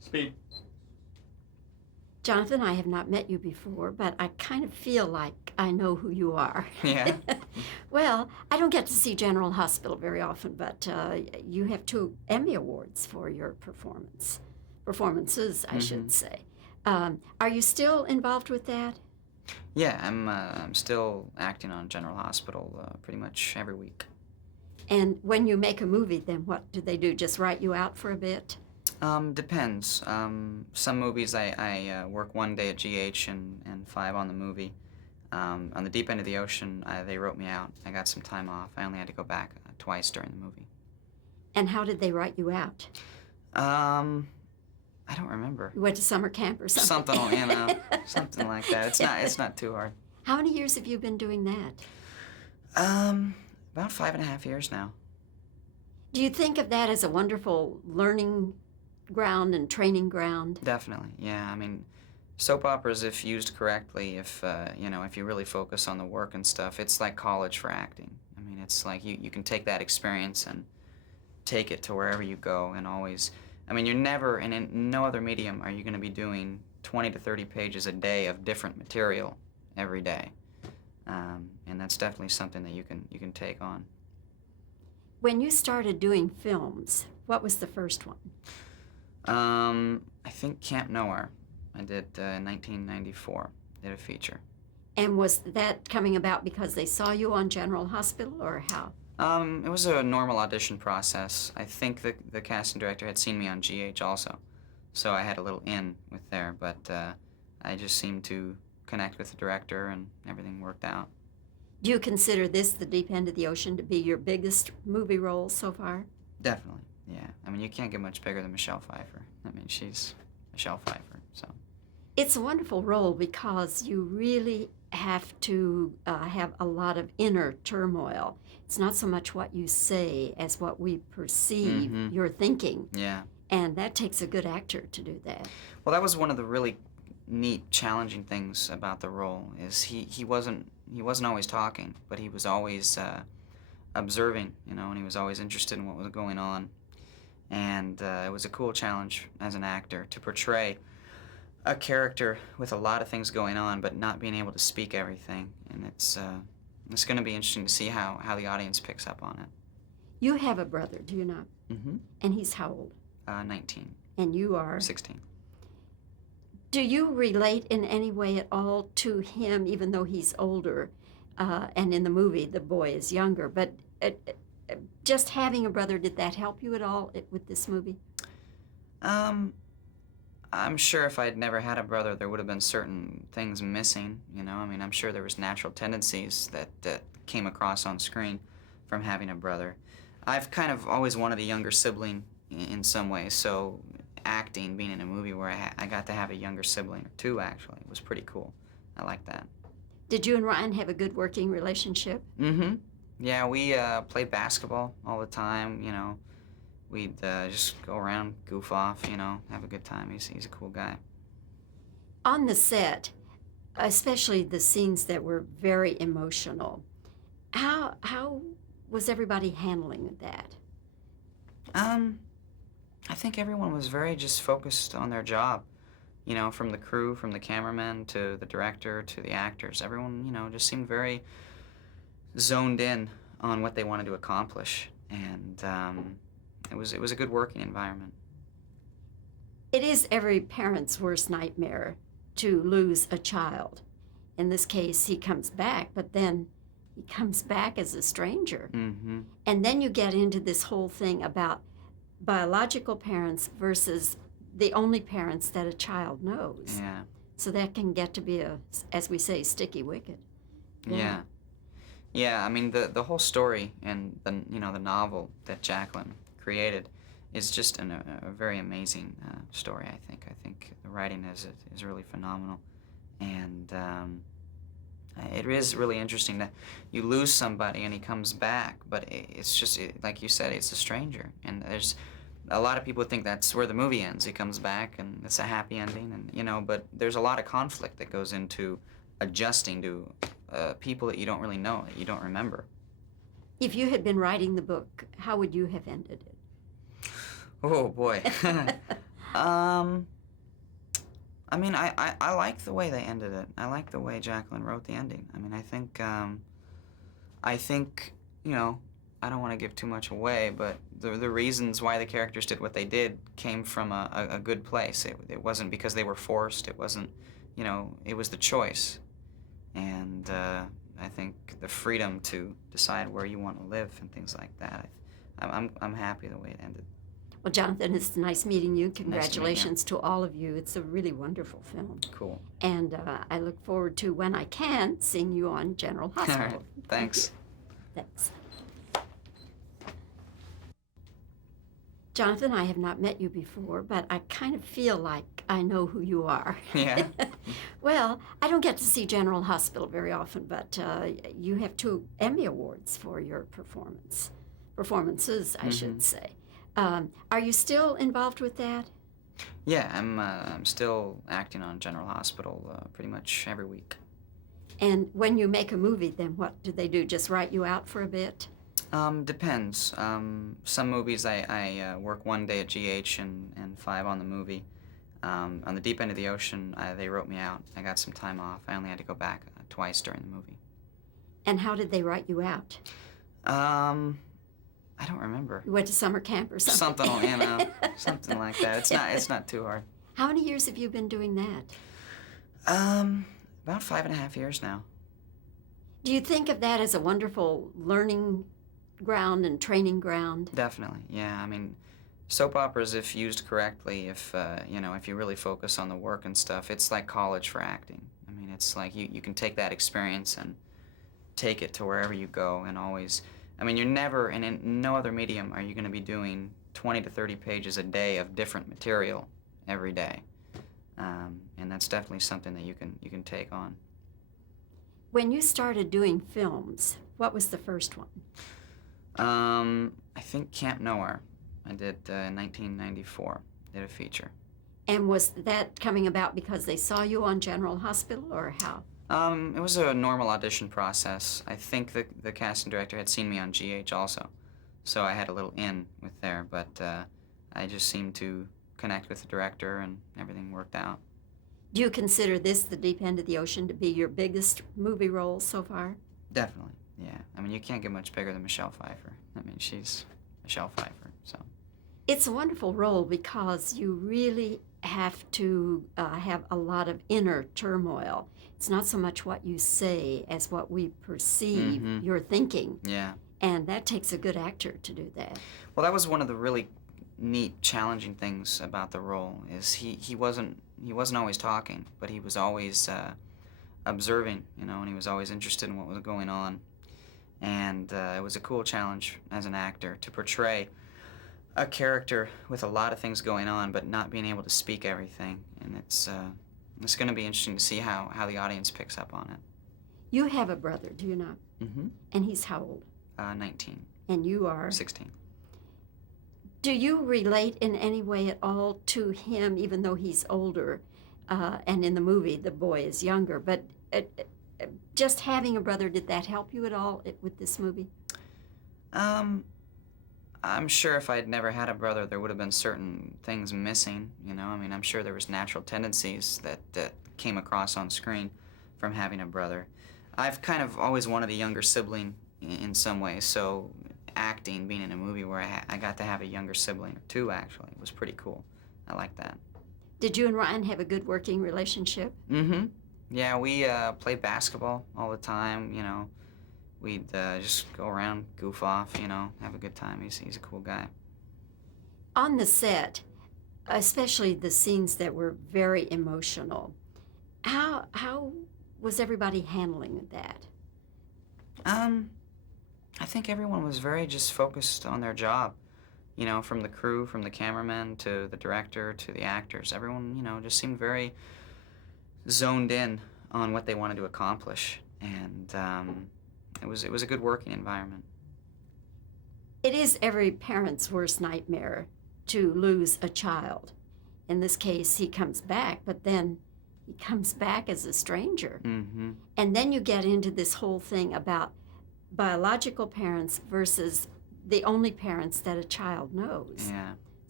Speed. Jonathan, I have not met you before, but I kind of feel like I know who you are. Yeah. Well, I don't get to see General Hospital very often, but you have 2 Emmy Awards for your performances, I should say. Are you still involved with that? Yeah, I'm still acting on General Hospital pretty much every week. And when you make a movie, then what do they do? Just write you out for a bit? Depends. Some movies I work 1 day at GH and 5 on the movie. On the Deep End of the Ocean, they wrote me out. I got some time off. I only had to go back twice during the movie. And how did they write you out? I don't remember. You went to summer camp or something? Something like that. It's not too hard. How many years have you been doing that? About 5.5 years now. Do you think of that as a wonderful learning ground and training ground? Definitely, yeah. I mean, soap operas, if used correctly, if if you really focus on the work and stuff, it's like college for acting. I mean, it's like you can take that experience and take it to wherever you go, and always. I mean, you're never, and in no other medium are you going to be doing 20 to 30 pages a day of different material every day, and that's definitely something that you can take on. When you started doing films, what was the first one? I think Camp Nowhere. I did in 1994. Did a feature. And was that coming about because they saw you on General Hospital, or how? It was a normal audition process. I think the casting director had seen me on GH also, so I had a little in with there, but I just seemed to connect with the director and everything worked out. Do you consider this, The Deep End of the Ocean, to be your biggest movie role so far? Definitely, yeah. I mean, you can't get much bigger than Michelle Pfeiffer. I mean, she's Michelle Pfeiffer, so. It's a wonderful role because you really have to have a lot of inner turmoil. It's not so much what you say as what we perceive you're thinking. Yeah. And that takes a good actor to do that. Well, that was one of the really neat, challenging things about the role, is he wasn't always talking, but he was always observing, and he was always interested in what was going on. And it was a cool challenge as an actor to portray a character with a lot of things going on, but not being able to speak everything. And it's going to be interesting to see how the audience picks up on it. You have a brother, do you not? Mm-hmm. And he's how old? 19. And you are? 16. Do you relate in any way at all to him, even though he's older? And in the movie, the boy is younger. But just having a brother, did that help you at all with this movie? I'm sure if I'd never had a brother, there would have been certain things missing, I mean, I'm sure there was natural tendencies that came across on screen from having a brother. I've kind of always wanted a younger sibling in some ways, so acting, being in a movie where I got to have a younger sibling, or 2 actually, was pretty cool. I like that. Did you and Ryan have a good working relationship? Mm-hmm. Yeah, we played basketball all the time, We'd just go around, goof off, have a good time. He's a cool guy. On the set, especially the scenes that were very emotional, how was everybody handling that? I think everyone was very just focused on their job, from the crew, from the cameraman to the director to the actors. Everyone, just seemed very zoned in on what they wanted to accomplish, and it was a good working environment. It is every parent's worst nightmare to lose a child. In this case, he comes back, but then he comes back as a stranger. Mm-hmm. And then you get into this whole thing about biological parents versus the only parents that a child knows. Yeah. So that can get to be a, as we say, sticky wicket. Yeah. Yeah, I mean, the whole story and the novel that Jacqueline created is just a very amazing story, I think. I think the writing is really phenomenal. And it is really interesting that you lose somebody and he comes back, but it's just, like you said, it's a stranger. And there's a lot of people think that's where the movie ends. He comes back and it's a happy ending, and but there's a lot of conflict that goes into adjusting to people that you don't really know, that you don't remember. If you had been writing the book, how would you have ended it? Oh, boy. Um, I mean, I like the way they ended it. I like the way Jacqueline wrote the ending. I mean, I think, you know, I don't want to give too much away, but the reasons why the characters did what they did came from a good place. It wasn't because they were forced. It wasn't, you know, it was the choice. And I think the freedom to decide where you want to live and things like that. I'm happy the way it ended. Well, Jonathan, it's nice meeting you. Nice to meet you. Congratulations to all of you. It's a really wonderful film. Cool. And I look forward to, when I can, seeing you on General All Hospital. right. Thanks. Thanks. Jonathan, I have not met you before, but I kind of feel like I know who you are. Yeah. Well, I don't get to see General Hospital very often, but you have 2 Emmy Awards for your performances, I should say. Are you still involved with that? Yeah, I'm still acting on General Hospital pretty much every week. And when you make a movie, then what do they do? Just write you out for a bit? Depends. Some movies I work 1 day at GH and 5 on the movie. On the Deep End of the Ocean, they wrote me out. I got some time off. I only had to go back twice during the movie. And how did they write you out? I don't remember. You went to summer camp or something? Something, you know, something like that. It's not too hard. How many years have you been doing that? About 5.5 years now. Do you think of that as a wonderful learning ground and training ground? Definitely, yeah. I mean, soap operas, if used correctly, if you know, if you really focus on the work and stuff, it's like college for acting. I mean, it's like you can take that experience and take it to wherever you go, and always. I mean, you're never, and in no other medium are you going to be doing 20 to 30 pages a day of different material every day, and that's definitely something that you can take on. When you started doing films, what was the first one? I think Camp Nowhere. I did in 1994. Did a feature. And was that coming about because they saw you on General Hospital, or how? It was a normal audition process. I think the casting director had seen me on GH also, so I had a little in with there, but I just seemed to connect with the director and everything worked out. Do you consider this, The Deep End of the Ocean, to be your biggest movie role so far? Definitely, yeah. I mean, you can't get much bigger than Michelle Pfeiffer. I mean, she's Michelle Pfeiffer, so. It's a wonderful role because you really have to have a lot of inner turmoil. It's not so much what you say as what we perceive you're thinking. Yeah. And that takes a good actor to do that. Well, that was one of the really neat, challenging things about the role, is he wasn't always talking, but he was always observing, you know, and he was always interested in what was going on. And it was a cool challenge as an actor to portray a character with a lot of things going on, but not being able to speak everything. And it's going to be interesting to see how the audience picks up on it. You have a brother, do you not? Mm-hmm. And he's how old? 19. And you are? 16. Do you relate in any way at all to him, even though he's older? And in the movie, the boy is younger. But just having a brother, did that help you at all with this movie? I'm sure if I'd never had a brother, there would have been certain things missing, you know? I mean, I'm sure there was natural tendencies that came across on screen from having a brother. I've kind of always wanted a younger sibling in some ways, so acting, being in a movie where I got to have a younger sibling, or 2 actually, was pretty cool. I like that. Did you and Ryan have a good working relationship? Mm-hmm. Yeah, we played basketball all the time, you know. We'd just go around, goof off, you know, have a good time. He's a cool guy. On the set, especially the scenes that were very emotional, how was everybody handling that? I think everyone was very just focused on their job, you know, from the crew, from the cameraman to the director to the actors. Everyone, you know, just seemed very zoned in on what they wanted to accomplish, and it was a good working environment. It is every parent's worst nightmare to lose a child. In this case, he comes back, but then he comes back as a stranger. Mm-hmm. And then you get into this whole thing about biological parents versus the only parents that a child knows. Yeah.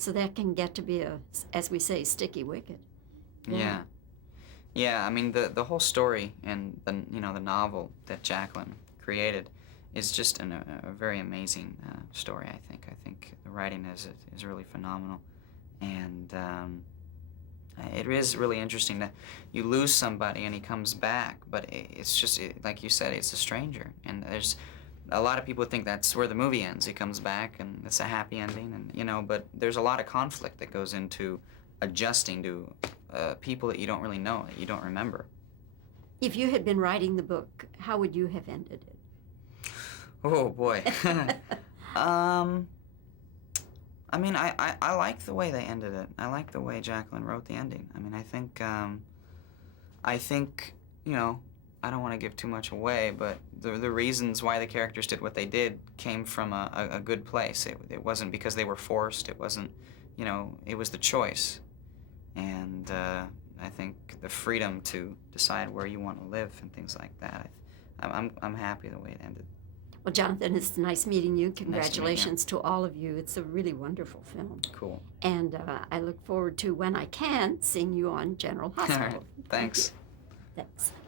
So that can get to be a, as we say, sticky wicket. Yeah. Yeah, I mean the whole story and the novel that Jacqueline created is just a very amazing story. I think the writing is really phenomenal, and it is really interesting that you lose somebody and he comes back, but it's just like you said, it's a stranger, and there's a lot of people think that's where the movie ends. He comes back and it's a happy ending, and but there's a lot of conflict that goes into adjusting to people that you don't really know, that you don't remember. If you had been writing the book, how would you have ended it? Oh boy. I mean, I like the way they ended it. I like the way Jacqueline wrote the ending. I mean, I think, I don't want to give too much away, but the reasons why the characters did what they did came from a good place. It wasn't because they were forced. It wasn't, it was the choice. And I think the freedom to decide where you want to live and things like that. I'm happy the way it ended. Well, Jonathan, it's nice meeting you. Nice to meet you. Congratulations to all of you. It's a really wonderful film. Cool. And I look forward to, when I can, seeing you on General All Hospital. right. Thanks. Thanks.